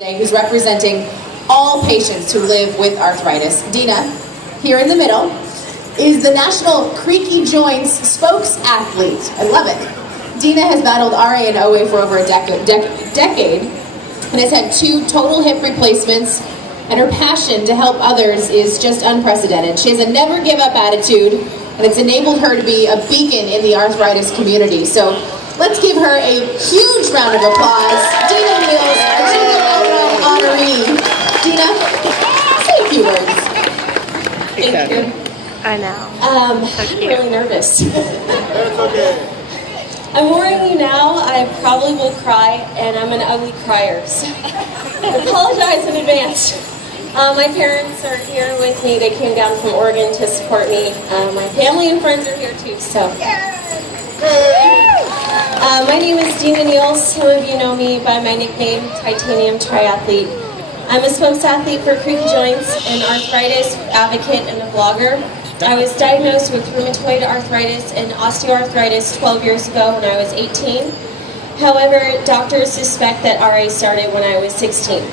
Who's representing all patients who live with arthritis. Dina, here in the middle, is the National Creaky Joints Spokes Athlete. I love it. Dina has battled RA and OA for over a decade and has had 2 total hip replacements, and her passion to help others is just unprecedented. She has a never give up attitude, and it's enabled her to be a beacon in the arthritis community. So let's give her a huge round of applause. Dina Niels, a Jingle Honoree. Dina, say a few words. Thank you. I know. I'm really nervous. That's okay. I'm warning you now, I probably will cry, and I'm an ugly crier. So I apologize in advance. My parents are here with me. They came down from Oregon to support me. My family and friends are here too, so. My name is Dina Niels. Some of you know me by my nickname, Titanium Triathlete. I'm a spokes athlete for creaky joints, an arthritis advocate, and a blogger. I was diagnosed with rheumatoid arthritis and osteoarthritis 12 years ago when I was 18. However, doctors suspect that RA started when I was 16.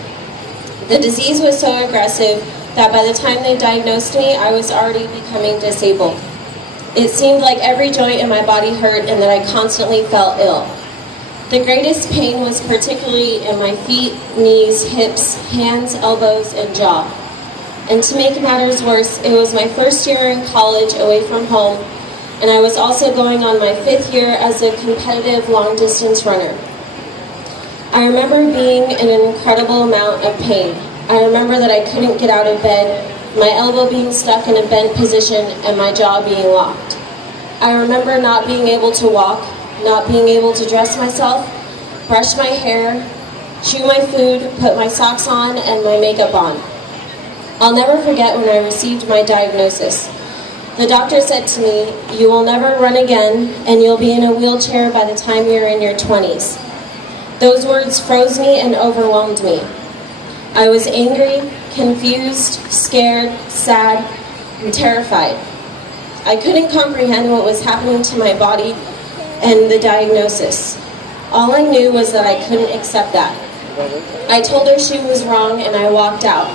The disease was so aggressive that by the time they diagnosed me, I was already becoming disabled. It seemed like every joint in my body hurt and that I constantly felt ill. The greatest pain was particularly in my feet, knees, hips, hands, elbows, and jaw. And to make matters worse, it was my first year in college away from home, and I was also going on my 5th year as a competitive long-distance runner. I remember being in an incredible amount of pain. I remember that I couldn't get out of bed, my elbow being stuck in a bent position, and my jaw being locked. I remember not being able to walk, not being able to dress myself, brush my hair, chew my food, put my socks on, and my makeup on. I'll never forget when I received my diagnosis. The doctor said to me, "You will never run again, and you'll be in a wheelchair by the time you're in your 20s. Those words froze me and overwhelmed me. I was angry, confused, scared, sad, and terrified. I couldn't comprehend what was happening to my body and the diagnosis. All I knew was that I couldn't accept that. I told her she was wrong, and I walked out.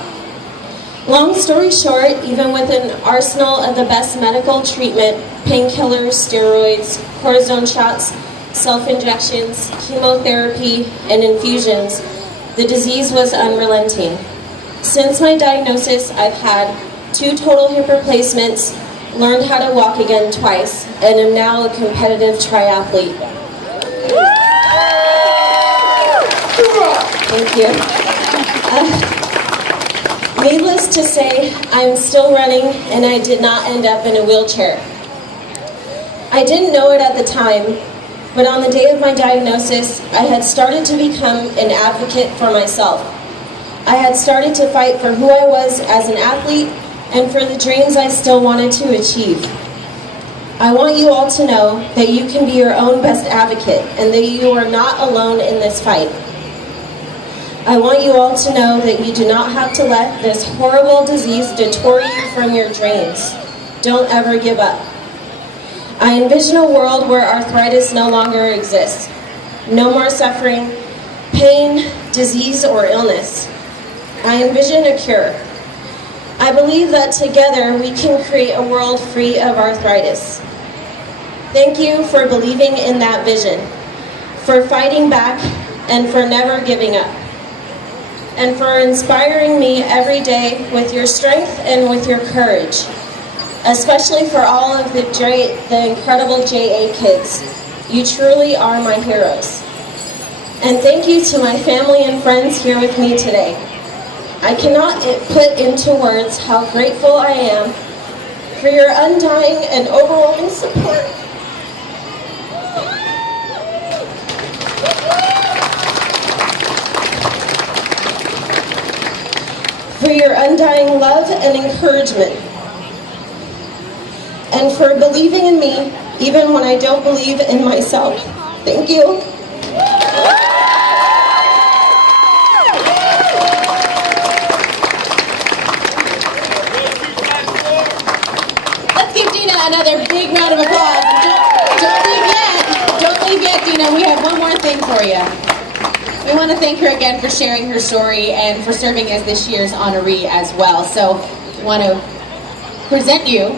Long story short, even with an arsenal of the best medical treatment, painkillers, steroids, cortisone shots, self-injections, chemotherapy, and infusions, the disease was unrelenting. Since my diagnosis, I've had 2 total hip replacements, learned how to walk again twice, and am now a competitive triathlete. Thank you. Needless to say, I'm still running, and I did not end up in a wheelchair. I didn't know it at the time, but on the day of my diagnosis, I had started to become an advocate for myself. I had started to fight for who I was as an athlete and for the dreams I still wanted to achieve. I want you all to know that you can be your own best advocate and that you are not alone in this fight. I want you all to know that you do not have to let this horrible disease detour you from your dreams. Don't ever give up. I envision a world where arthritis no longer exists. No more suffering, pain, disease, or illness. I envision a cure. I believe that together we can create a world free of arthritis. Thank you for believing in that vision, for fighting back, and for never giving up, and for inspiring me every day with your strength and with your courage, especially for all of the incredible JA kids. You truly are my heroes. And thank you to my family and friends here with me today. I cannot put into words how grateful I am for your undying and overwhelming support. For your undying love and encouragement. And for believing in me even when I don't believe in myself. Thank you. Let's give Dina another big round of applause. And don't leave yet. Don't leave yet, Dina. We have one more thing for you. We We want to thank her again for sharing her story and for serving as this year's honoree as well. So we want to present you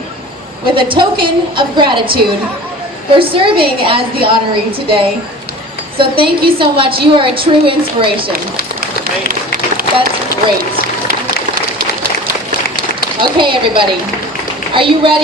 with a token of gratitude for serving as the honoree today. So thank you so much. You are a true inspiration. That's great. Okay, everybody. Are you ready?